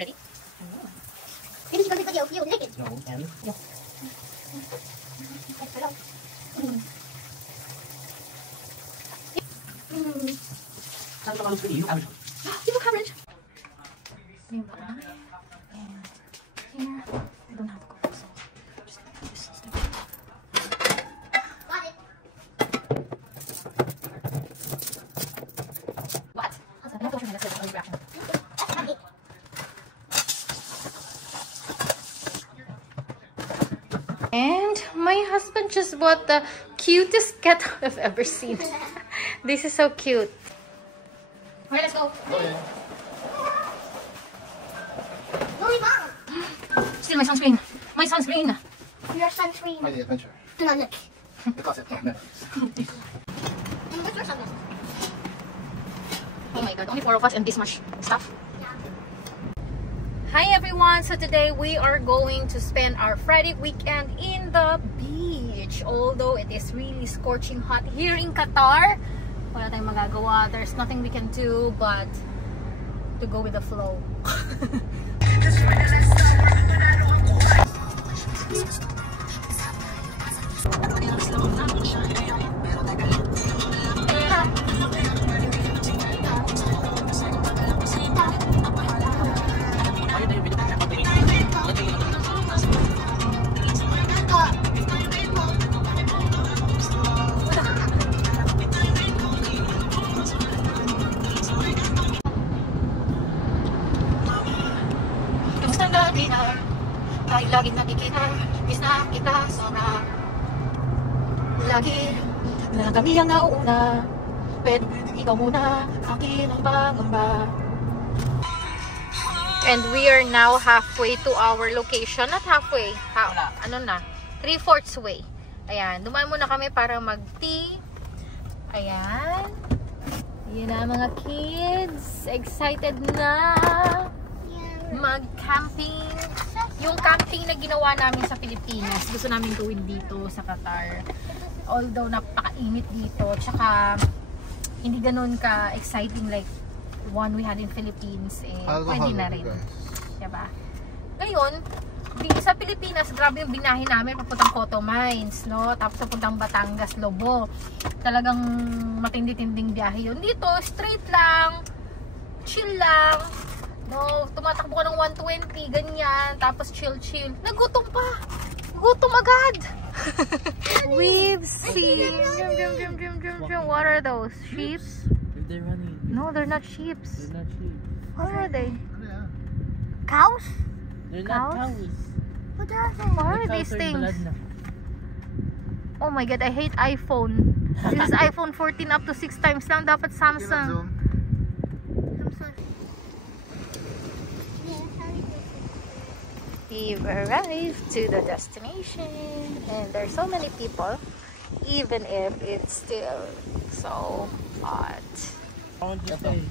ready? Maybe you can video. You like it. No, and Yeah. Hello. saan ka malos yung average? Yung coverage. And here, I don't have cover, so just use this. Got it. What? I'm not watching this reaction. And my husband just bought the cutest cat I've ever seen. This is so cute. Alright, let's go. Still my sunscreen. My sunscreen. Your sunscreen. My adventure. Do not look. The closet. Yeah, no. What's your sunscreen? Oh my god, only 4 of us and this much stuff. Yeah. Hi everyone! So today we are going to spend our Friday weekend in the beach. Although it is really scorching hot here in Qatar, wala tayong magagawa. There's nothing we can do but to go with the flow. Ay laging nakikita, miss na kita sobra. Lagi na lang kami ang nauna, pero ikaw muna, akin ang pangamba. And we are now halfway to our location. Not halfway, ano na, 3/4 way. Ayan, dumaan muna kami para mag-tea. Ayan. Yun na mga kids. Excited na mag-camping. Yung camping na ginawa namin sa Pilipinas, gusto namin gawin dito sa Qatar. Although napaka-init dito, tsaka hindi ganun ka-exciting like one we had in Philippines, eh, pwede na rin. Diba? Ngayon, sa Pilipinas, grabe yung binahin namin papuntang Coto Mines, no? Tapos papuntang Batangas, Lobo. Talagang matindi-tinding biyahe yun. Dito, straight lang, chill lang. No, tumatakbo ka ng 120, ganyan. Tapos chill-chill. Nagutom pa. Gutom agad. We've seen. What are those? Sheep? They're running. No, they're not sheep. They're not sheep. What are they? Cows? They're Cows? not cows. What are they? What are these things? Oh my god, I hate iPhone. This is iPhone 14 up to 6 times lang. Dapat Samsung. We've arrived to the destination and there's so many people, even if it's still so hot. I want to stay.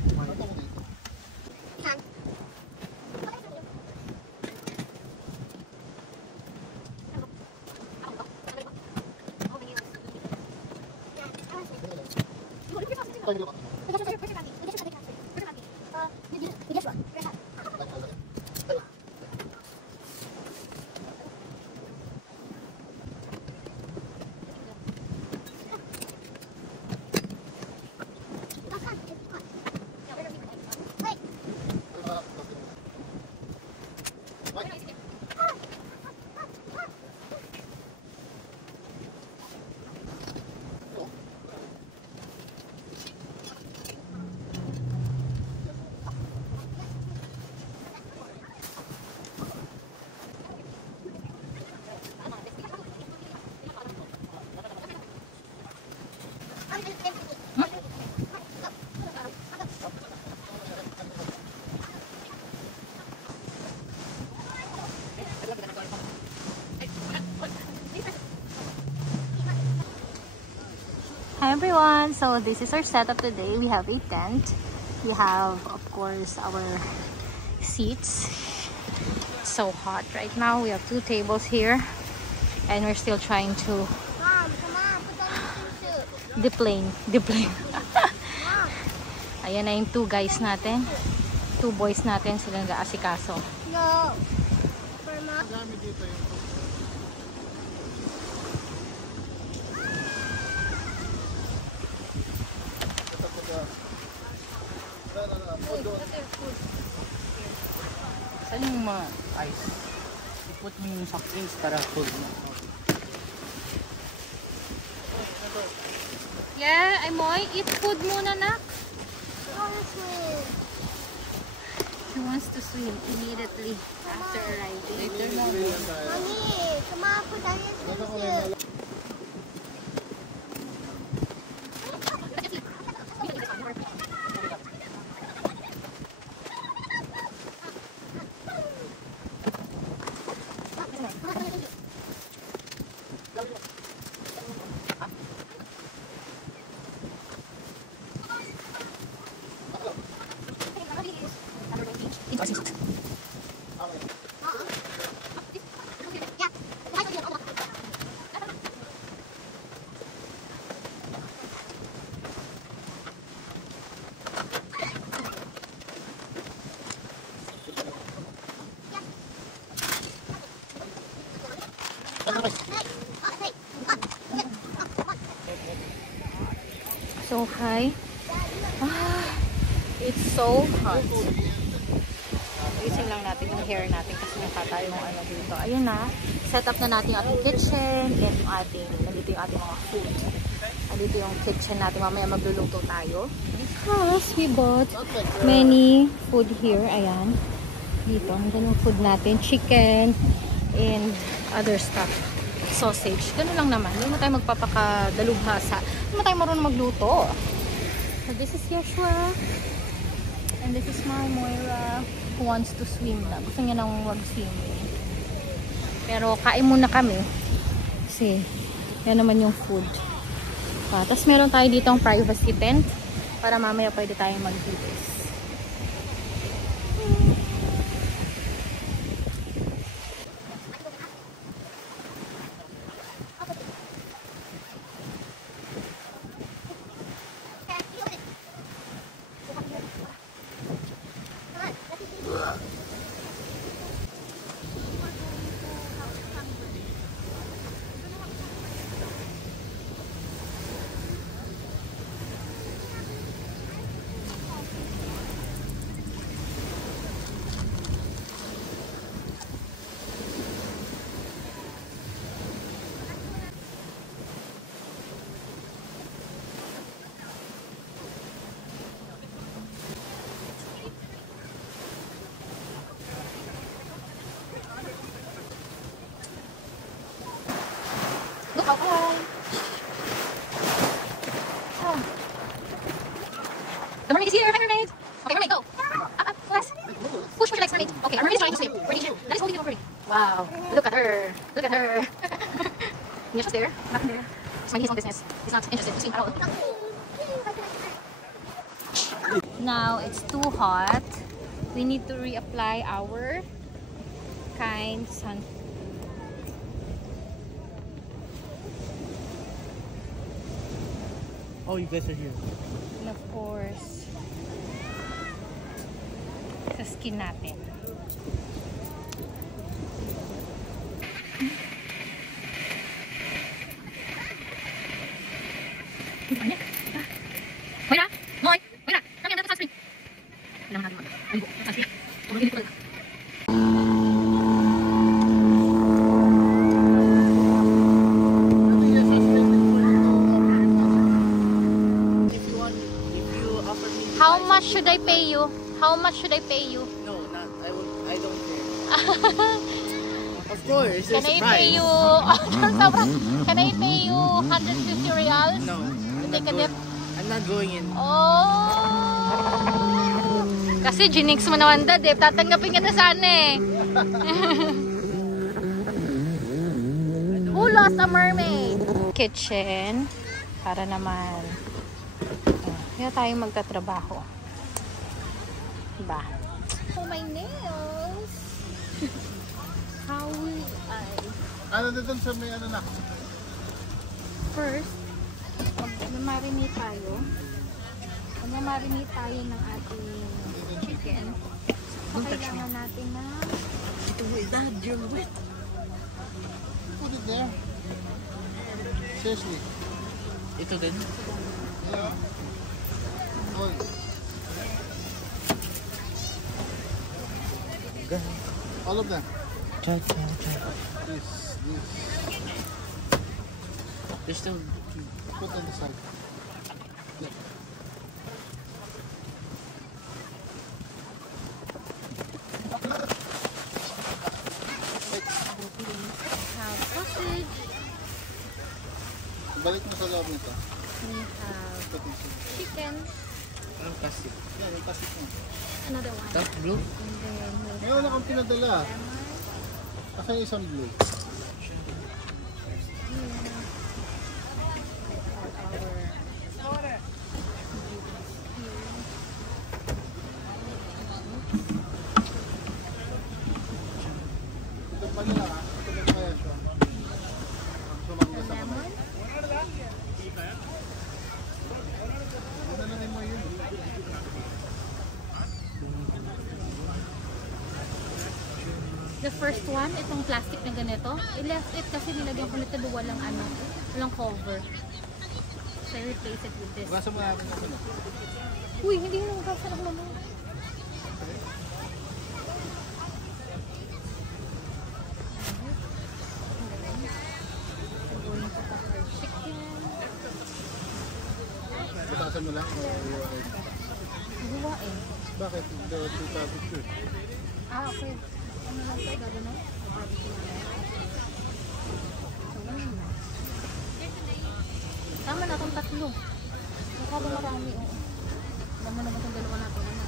Hi everyone, so this is our setup today. We have a tent. We have, of course, our seats. It's so hot right now. We have 2 tables here and we're still trying to Mom, come on, put on your swimsuit. deplane. Ayan na yung 2 guys natin. 2 boys natin sila nag-aasikaso. No. For mom. Dami dito yung saan yung mga ice? I-put mo yung soft drinks para full na. Yeah, Amoy, eat food muna na. He wants to swim immediately after arriving. Mommy, come on, put on your swimsuit. So high. It's so hot. Ayusin lang natin yung hair natin kasi nakata yung ano dito. Ayun na. Set up na natin yung ating kitchen and yung ating, nandito yung ating mga food. Nandito yung kitchen natin. Mamaya magluluto tayo. Because we bought many food here. Ayan. Dito. Nandito yung food natin. Chicken and other stuff. Sausage. Ganun lang naman. Hindi mo tayo magpapakadalubhasa. Hindi mo tayo marunong magluto. So this is Yeshua. And this is my Moira who wants to swim na. Gusto niya nang mag-swimming. Pero kain muna kami. Kasi yan naman yung food. Tapos meron tayo dito ang privacy tent para mamaya pwede tayong mag-bilis. The mermaid is here. Hi, mermaid. Okay, mermaid, go. Up, west. Push your legs, mermaid. Okay, our mermaid is trying to swim. Ready? That is holding it over. Wow. Look at her. Look at her. Yesha's there. Nothing there. He's minding his own business. He's not interested to swim at all. Now, it's too hot. We need to reapply our kind sun. Oh, you guys are here. And of course, sa skin natin. Moira! Moy! Moira! Come here, dapat sunscreen. Kailangan natin mag-aligo. Sunscreen. Mag-init ko lang. How much should I pay you? How much should I pay you? No, not. I don't care. Of course, Can I pay you? Can I pay you 150 reals? No, I'm Take not a dip. I'm not going in. Oh! Kasi jinx mo naman dad eh. Tatanggapin ka na sana eh. Who lost a mermaid? Kitchen. Para naman. Kaya tayo magtatrabaho. Diba? Oh, my nails! How will I? Ano dito sa may ano na? First, mag-marinate tayo. Mag-marinate tayo ng ating chicken. So, kailangan natin na... Ito, wait, Dad, you're wet. Put it there. Seriously. Ito din. Yeah. Oh. All of them. Cha, cha, cha. This. There's still two. Put on the side. Yeah. Have sausage. Balik mo sa loob nito. We have Put it in. chicken. Anong plastic? Yeah, yung plastic mo. Another one. Dark blue? And then we Mayroon akong pinadala. lemon. Asa yung isang blue? Ito pa nila. Ito na kaya siya. Sumangga sa kamay. Lemon. Ano na mo yun? The first one, itong plastic na ganito, I left it kasi nilagyan ko nito walang ano, walang cover. So I replace it with this. Basa mo namin kasi na. Uy, hindi nang gasa ng mama. Chicken. Batasan mo lang. Buwa eh. Bakit? Ito picture. Ah, okay. Ano lang ito? Gagano? Tama na itong tatlo. Mukha ba marami? Oo. Alam mo naman itong dalawa natin. Ano?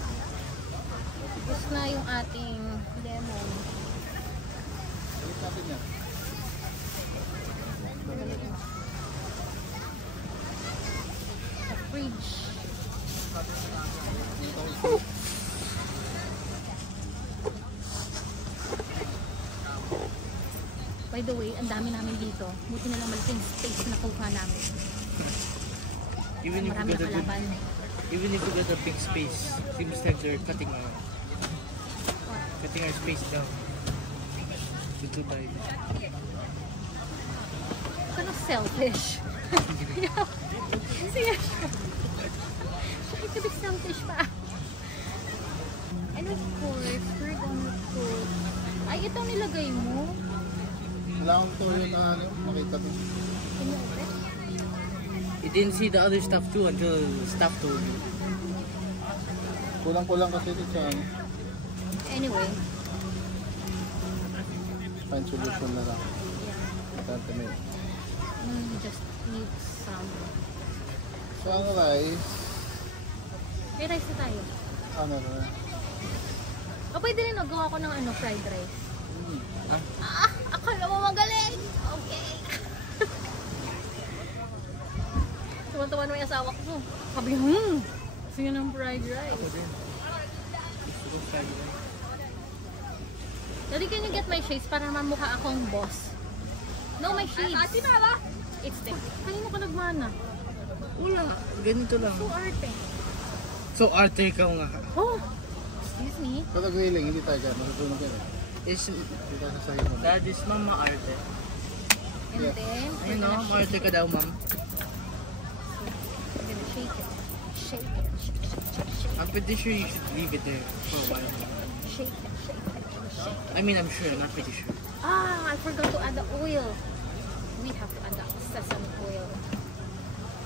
Tapos na yung ating lemon. Balik natin yan. Sa fridge. By the way, ang dami namin dito. Buti na lang malaking space na kuha namin. Even if you Marami get a good, nakalaban. even if you get a big space, seems like they're cutting our space down. To buy. Kind of selfish. Yeah. Siya siya. Siya ka big selfish pa. And of course, we're gonna put... Ay, itong nilagay mo. Wala akong toyo na ano, makita mo. Can you open? You didn't see the other stuff too until staff told you. Kulang-kulang kasi ito sa ano. Anyway, Find solution na lang. yeah. Tante mo. We just need some... So ang rice, May rice na tayo. ano na. O pwede rin nagawa ko ng ano, fried rice. Huh? Ah! Akala mo magaling! Okay! Tuwan-tuwan mo yung asawa ko. Sabi, gusto yun ng fried rice. Ako din. Gusto ko fried rice. Daddy, can you get my shades para mamukha akong boss? No, my shades. It's there. Kanino ka nagmana? Wala. Ganito lang. So arte. So, arte ka nga. Oh! Excuse me. Pero grilling, hindi tayo dyan. Masusunog yan eh. Is, Hindi tayo sasahin mo. that is mama arte. And Yeah. then, Ayun no, arte ka daw, ma'am. we're gonna shake it. Shake it. Shake, shake, shake, shake. I'm pretty sure you should leave it there for a while. Shake it, shake it, shake it. I mean, I'm sure. I'm not pretty sure. Ah, I forgot to add the oil. We have to add the sesame oil.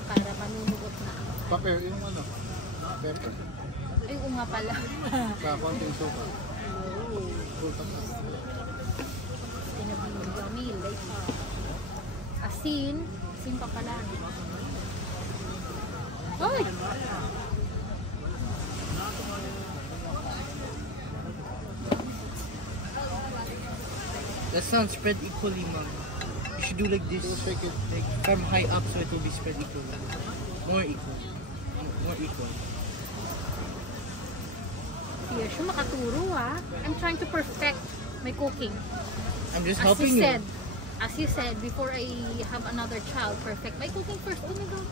Para manunuot na. Paper, yung ano. Pepper. Ay, oo nga pala. Sa konting suka. Full pack. It's gonna be yummy later. Asin. Asin pa pala. Ay! Let's not spread equally, mom. You should do like this. So shake it. Like from high up so it will be spread equally. More equal. More equal. Siya siya makaturo ah. I'm trying to perfect my cooking. I'm just As helping you you. said, as you said, before I have another child, perfect my cooking first. Oh my God.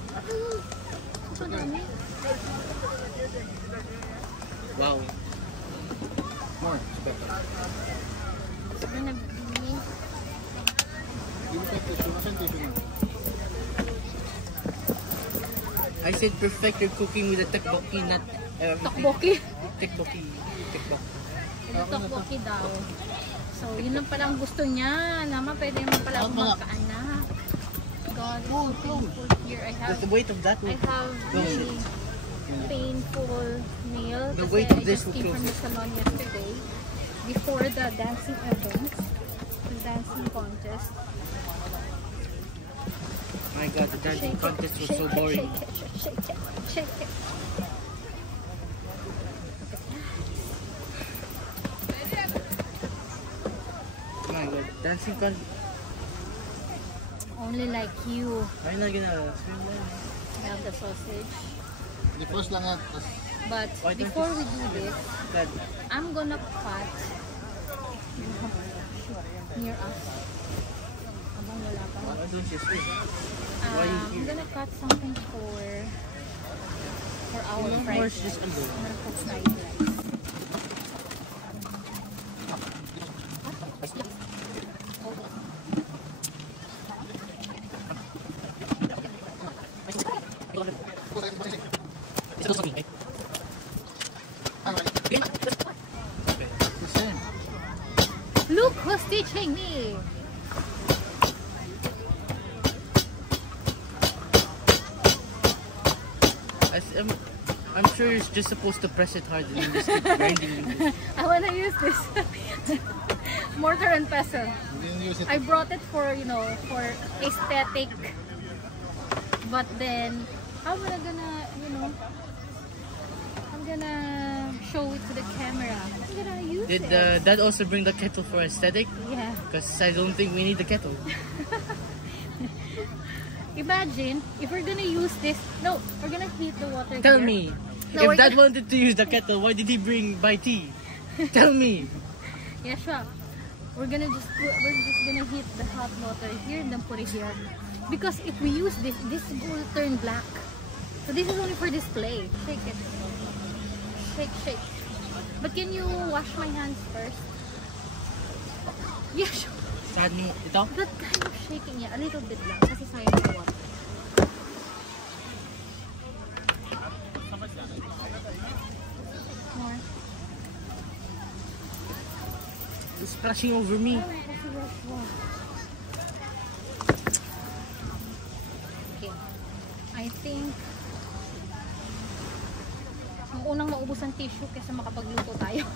Ito dami. Wow. More. It's better. Sabi na bibili. Give me that tissue. Nasaan tissue na? I said perfect your cooking with the tteokbokki, not Tteokbokki. Tteokbokki. Ito tteokbokki daw. So, yun lang pala ang gusto niya. Naman, pwede naman pala akong magkaanak. God, it's so painful here. I have The weight of that I will have really painful nail. The Kasi weight of I this just will came close from the it. salon yesterday. Before the dancing events. The dancing contest. My God, the dancing contest was so boring. Shake it. Shake it. My God, dancing contest. Only like you I'm not gonna swim there. have the sausage. Di-post lang yan. Tapos, But Why don't before you- we do this, Dad, I'm gonna cut near us. Abang wala pa. why don't you swim? Why you I'm here? gonna cut something for our fried More rice. just I'm alone. gonna cook fried rice. listen. Look who's teaching me! I'm sure you're just supposed to press it hard and then just keep grinding. I wanna use this. Mortar and pestle. You didn't use it. I brought it for, you know, for aesthetic. But then, how am I gonna, you know, I'm gonna show it to the camera. I'm gonna use Did it. Dad also bring the kettle for aesthetic? Yeah. Because I don't think we need the kettle. Imagine, if we're gonna use this, no, we're gonna heat the water Tell here. me, No, we're if Dad gonna- wanted to use the kettle, why did he bring by tea? Tell me. Yeah, sure. We're just gonna heat the hot water here and then put it here. Because if we use this, this will turn black. So this is only for display. Shake it. Shake, shake. But can you wash my hands first? Yeah, sure. Sad mo ito? That kind of shaking, yeah, a little bit lang. Kasi sayang the water. More. It's splashing over me. Okay. I think ang unang maubos ang tissue kaysa makapagluto tayo.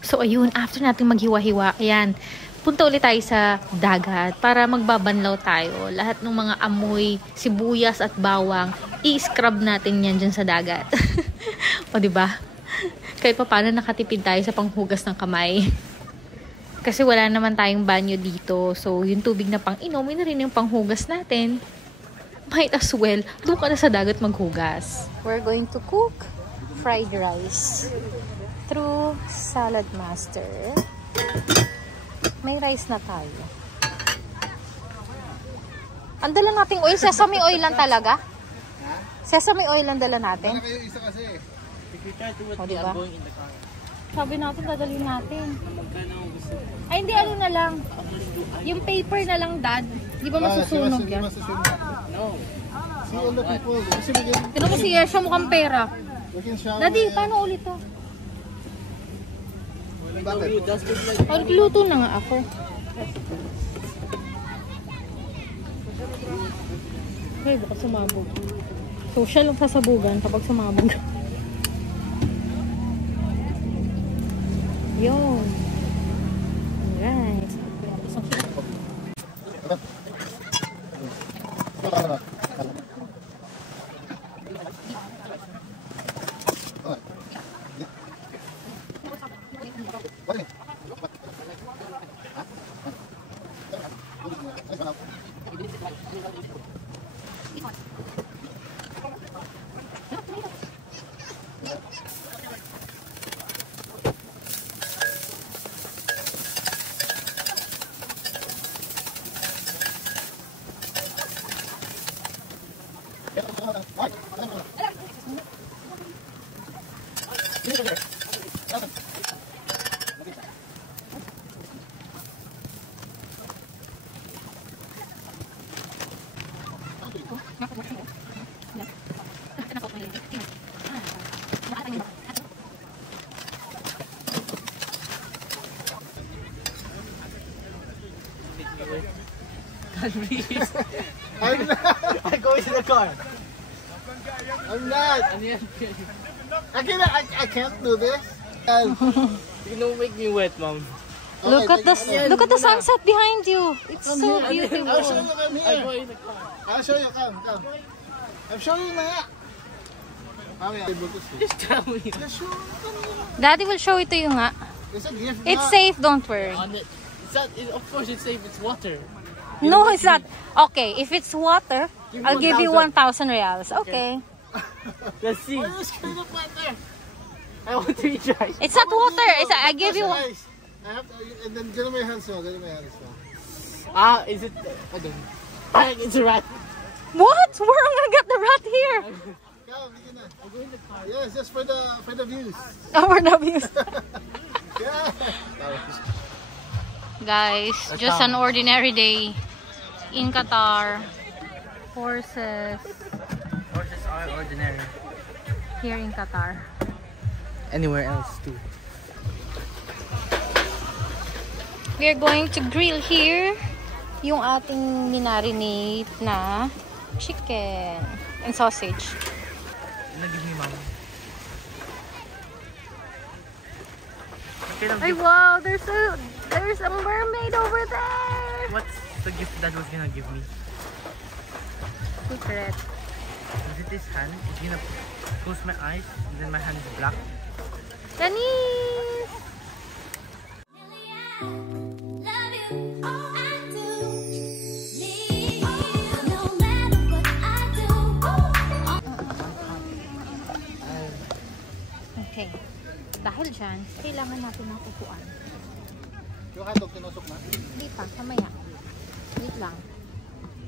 So ayun, after natin maghiwa-hiwa, ayan, punta ulit tayo sa dagat para magbabanlaw tayo. Lahat ng mga amoy, sibuyas at bawang, i-scrub natin yan dyan sa dagat. O diba? Kahit pa paano nakatipid tayo sa panghugas ng kamay. Kasi wala naman tayong banyo dito. So yung tubig na pang inom, yun na rin yung panghugas natin. Might as well, doon ka na sa dagat maghugas. We're going to cook fried rice through Salad Master. May rice na tayo. Ang dala nating oil, sesame oil lang talaga. Sesame oil lang dala natin. Wala kayo isa kasi. If you try to what Oh, we diba? are going in the car. Sabi natin, dadalhin natin. Magkano ang gusto? Ay, hindi, ano na lang. Yung paper na lang, Dad. Di ba masusunog yan? No. See all the people. Kasi we Tinan mo si Yesha, mukhang pera. can shower. Daddy, paano ulit to? Bakit? You just look like Magluto na nga ako. Okay, baka sumabog. Social ang sasabugan kapag sumabog. Yun. Alright. I'm not. I go into the car. I'm not. I can't do this. You don't make me wet, mom. Look at the sunset behind you. It's so beautiful. I'll show you. Come I go here. in the car. I'll show you. Come. I'm showing you na nga. Mami, able to see. Just tell me. Just show you. Daddy will show it to you nga. It's a gift. It's na. safe, don't worry. On it. It's not, of course, it's safe. It's water. No, it's not. Okay, if it's water, I'll give you 1,000 reals. Okay. Let's see. Why are you scared of water? I want to try. It's not water. It's I give you. I have to, and then get in my hands now. Get in my hands now. Ah, is it? I don't know. It's a rat. What? Where am I gonna get the rat here? Come, begin na. I'll go in the car. Yes, just for the views. Oh, we're not used. Yeah. Guys, just an ordinary day in Qatar. Horses Horses are ordinary. here in Qatar. Anywhere else too. We are going to grill here yung ating minarinate na chicken and sausage. Give me, mom. Ay wow, there's a mermaid over there. What's the gift that was gonna give me? Secret. Is it this hand? It's gonna close my eyes and then my hand is black. Denise! Okay. Dahil dyan, kailangan natin ng upuan. Yung hotdog, tinusok na? Hindi pa, kamaya. Wait lang.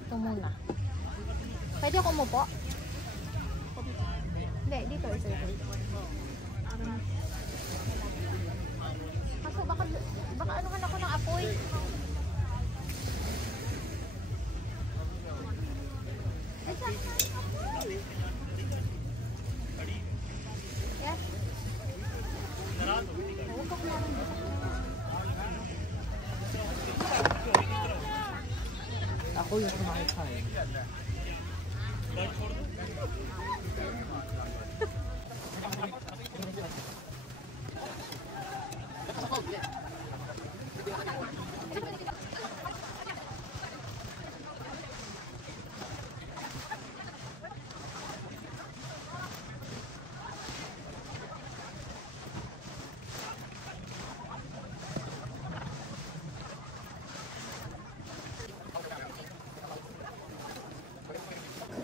Ito muna. Pwede ako umupo? Hindi, dito. Ito. Kaso baka anuhan ako ng apoy. Ay, siya. Yes. Ako yung kumakakain.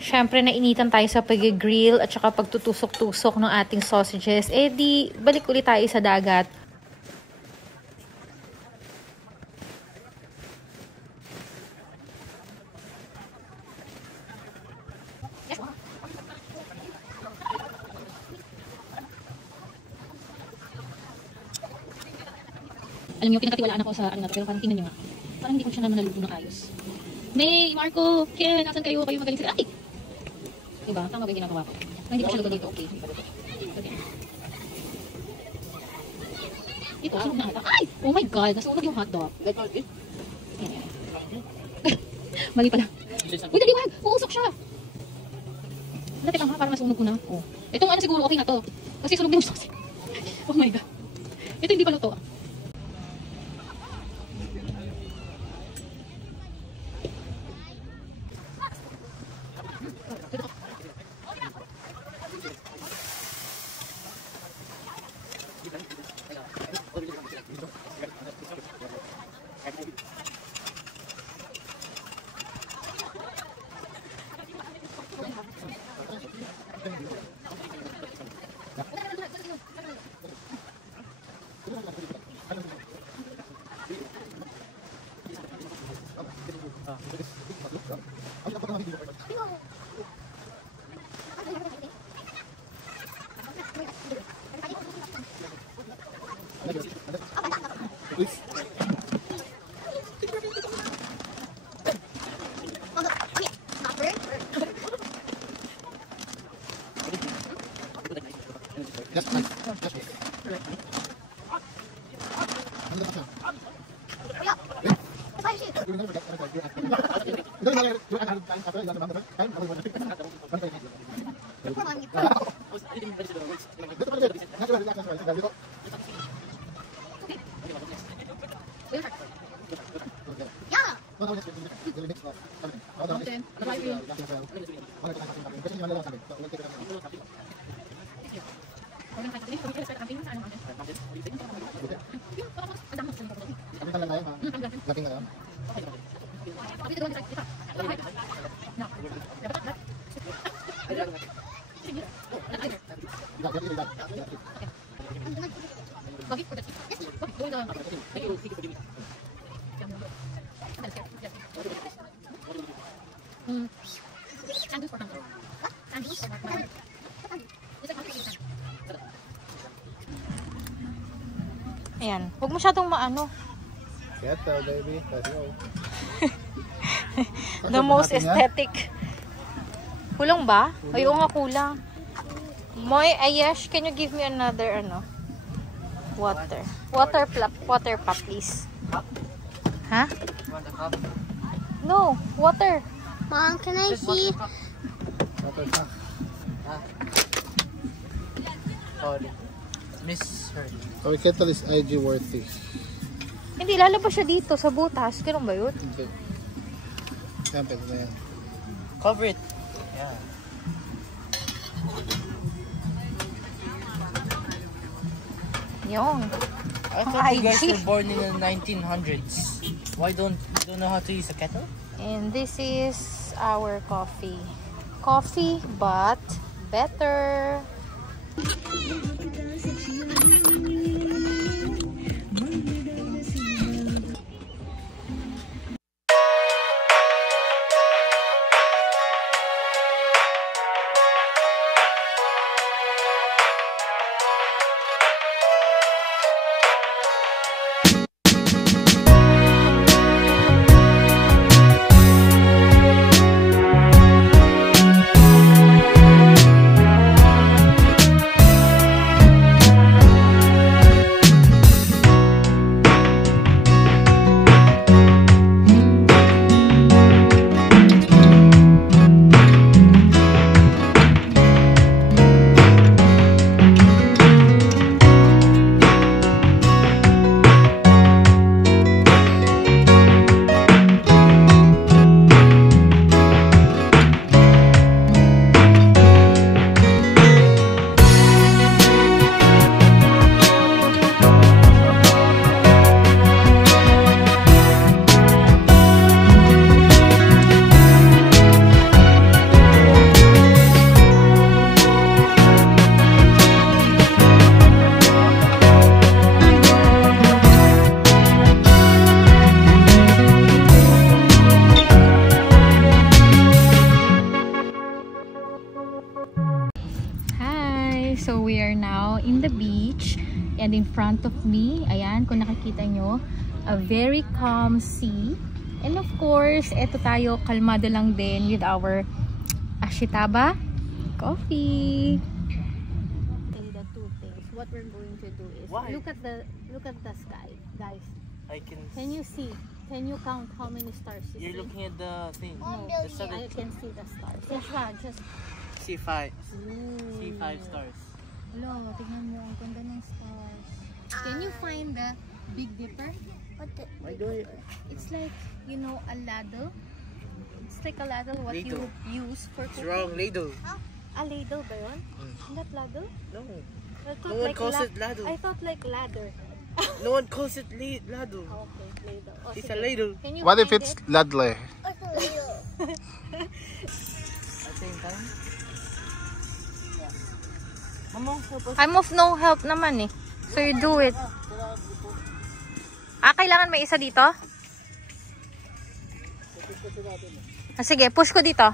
Siyempre, nainitan tayo sa pag-grill at saka pagtutusok-tusok ng ating sausages. Eh di, balik ulit tayo sa dagat. Alam niyo, pinakatiwalaan ako sa ano natin, pero parang tingnan niyo nga. Parang hindi ko siya naman naluto ng ayos. May, Marco, Ken, nasan kayo? Kayo magaling sila. Ay! Diba? Tama ba yung ginagawa ko? Na hindi ko siya luto dito. Okay. Okay. Ito, sunod na ata. Ay! Oh my God! Nasunog yung hotdog. Yan. Mali pala. Uy, dali wag! Uusok siya! Dati lang ha, para masunog ko na. Oh. Itong ano siguro, okay na to. Kasi sunog din yung sausage. Oh my God. Ito hindi pa luto. Ayan. Huwag masyadong maano. Keto, baby. Let's go. The most aesthetic. Kulang ba? Ay, oo nga kulang. Moy, Ayesh, can you give me another, water? Water pop, please. Huh? No, water. Mom, can I see? Sorry. Miss her. Our kettle is IG worthy. Hindi, lalabas siya dito sa butas. Ganun ba yun? Okay. Yan, pwede na yan. Cover it. Yeah. Yung. I thought you guys IG. were born in the 1900s. Why don't you know how to use a kettle? And this is our coffee. Coffee, but better. So we are now in the beach, and in front of me, ayan, kung nakikita nyo, a very calm sea. And of course, eto tayo, kalmado lang din with our Ashitaba coffee. The two things. What we're going to do is look at the sky, guys. Can you see? Can you count how many stars you see? You're looking at the thing. No, The southern. I can see the stars. Just See five. See 5 stars. hello, tingnan mo, ang ganda ng stars. Can you find the Big Dipper? Why do I? It's like, you know, a ladle. It's like a ladle what Ladle. you use for It's cooking. wrong, ladle. A ladle ba yun? Not ladle? No. I thought No one like calls it ladle. I thought like ladder. No one calls it ladle. Okay, ladle. Oh, It's sige. a ladle. Can you What if find it's it? ladle? At the same time. Mama, help us. I'm of no help naman eh. So you do it. Ah, kailangan may isa dito? Sige, push ko dito.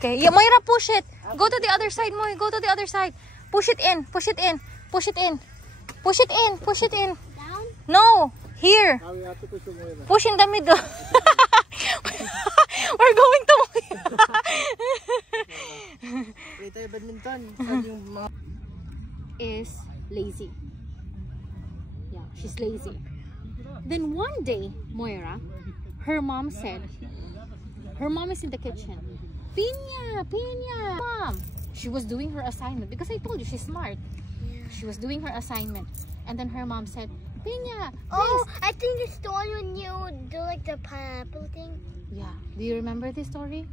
Okay, Moira, push it. Go to the other side, Moira. Go to the other side. Push it in. Push it in. Push it in. Push it in. Push it in. Down? No, here. Push in the middle. We're going to. Ito yung badminton. Is lazy. Yeah, she's lazy. Then one day, Moira, her mom said, her mom is in the kitchen. Pinya, Mom. She was doing her assignment because I told you she's smart. She was doing her assignment. And then her mom said, Pinya, Oh, I think the story when you do like the pineapple thing. yeah. Do you remember this story?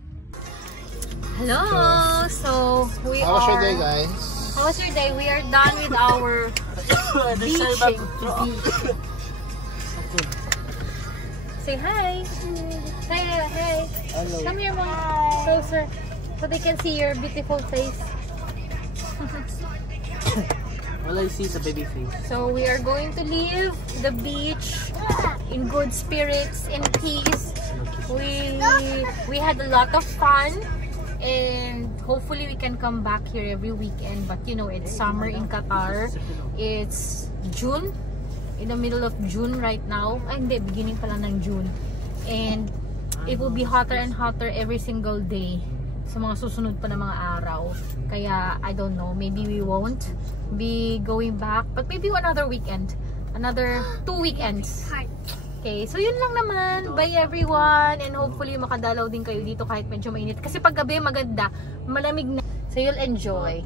Hello. So we How was your day, are. guys? How was your day? We are done with our beaching. Say hi. Hey. Hello. Come here, Mom. Closer. So they can see your beautiful face. All I see is a baby face. So we are going to leave the beach in good spirits, in peace. We had a lot of fun, and hopefully we can come back here every weekend. But you know, it's summer in Qatar. It's June, in the middle of June right now. Ay, hindi, beginning pa lang ng June. And it will be hotter and hotter every single day sa mga susunod pa na mga araw. Kaya, I don't know, maybe we won't be going back, but maybe another weekend. Another 2 weekends. Okay, so yun lang naman. Bye everyone, and hopefully makadalaw din kayo dito kahit medyo mainit. Kasi pag gabi maganda, malamig na. So you'll enjoy.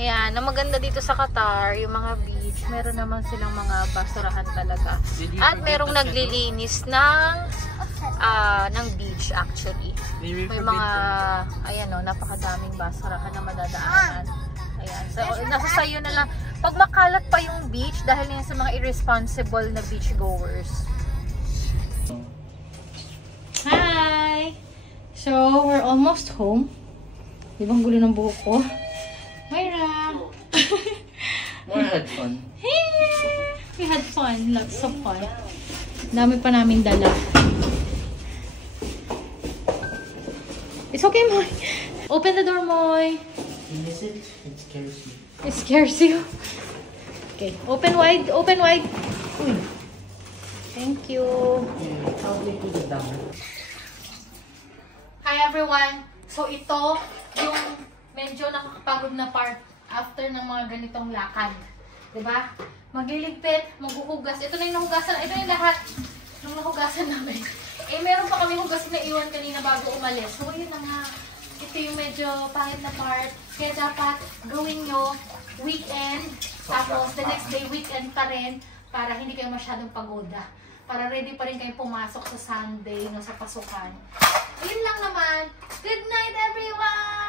Ayan, ang maganda dito sa Qatar, yung mga beach, meron naman silang mga basurahan talaga. At merong naglilinis ng beach actually. May mga, ayan o, napakadaming basurahan na madadaanan. Ayan, so nasa sayo na lang. Pag makalat pa yung beach, dahil yan sa mga irresponsible na beach goers. Hi! So, we're almost home. Di ba ang gulo ng buhok ko? Moira! More had fun. Hey! We had fun. Lots of fun. Dami pa namin dala. It's okay, Moy. Open the door, Moy. Is it? It scares me. It scares you? Okay. Open wide. Open wide. Uy. Thank you. Probably put it down. Hi, everyone. So, ito yung medyo nakakapagod na part after ng mga ganitong lakad. Diba? Magliligpit, maghuhugas. Ito na yung nahugasan. Ito yung lahat ng nahugasan namin. Eh, meron pa kami hugasin na iwan kanina bago umalis. So, yun na nga. Ito yung medyo pangit na part. Kaya dapat gawin nyo weekend. Tapos, the next day, weekend pa rin. Para hindi kayo masyadong pagoda. Para ready pa rin kayo pumasok sa Sunday, no, sa pasukan. Ayun lang naman. Good night, everyone!